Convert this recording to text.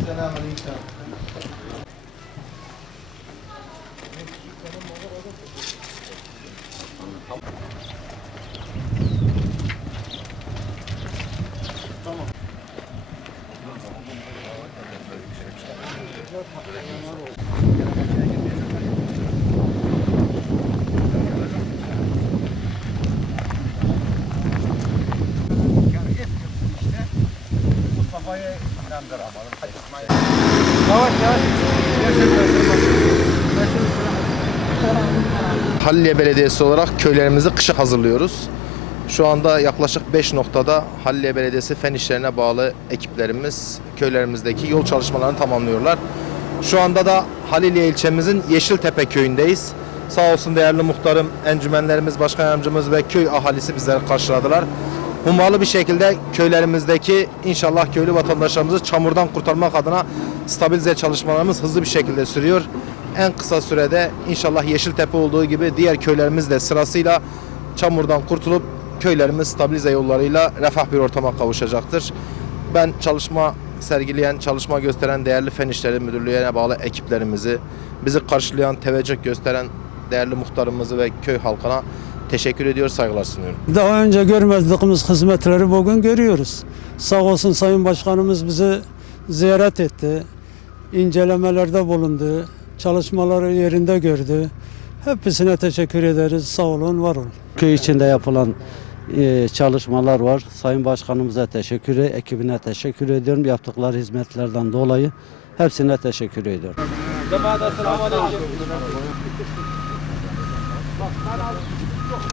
السلام عليكم Halliye Belediyesi olarak köylerimizi kışa hazırlıyoruz. Şu anda yaklaşık 5 noktada Halliye Belediyesi fen işlerine bağlı ekiplerimiz köylerimizdeki yol çalışmalarını tamamlıyorlar. Şu anda da Haliliye ilçemizin Yeşiltepe köyündeyiz. Sağ olsun değerli muhtarım, encümenlerimiz, başkan yardımcımız ve köy ahalisi bizleri karşıladılar. Hummalı bir şekilde köylerimizdeki inşallah köylü vatandaşlarımızı çamurdan kurtarmak adına stabilize çalışmalarımız hızlı bir şekilde sürüyor. En kısa sürede inşallah Yeşiltepe olduğu gibi diğer köylerimiz de sırasıyla çamurdan kurtulup köylerimiz stabilize yollarıyla refah bir ortama kavuşacaktır. Ben çalışma sergileyen, çalışma gösteren değerli Fen İşleri Müdürlüğü'ne bağlı ekiplerimizi, bizi karşılayan, teveccüh gösteren değerli muhtarımızı ve köy halkına teşekkür ediyor, saygılar sunuyorum. Daha önce görmezdiğimiz hizmetleri bugün görüyoruz. Sağ olsun Sayın Başkanımız bizi ziyaret etti. incelemelerde bulundu. Çalışmaları yerinde gördü. Hepsine teşekkür ederiz. Sağ olun, var olun. Köy içinde yapılan e, çalışmalar var. Sayın Başkanımıza teşekkür, ekibine teşekkür ediyorum. Yaptıkları hizmetlerden dolayı hepsine teşekkür ediyorum.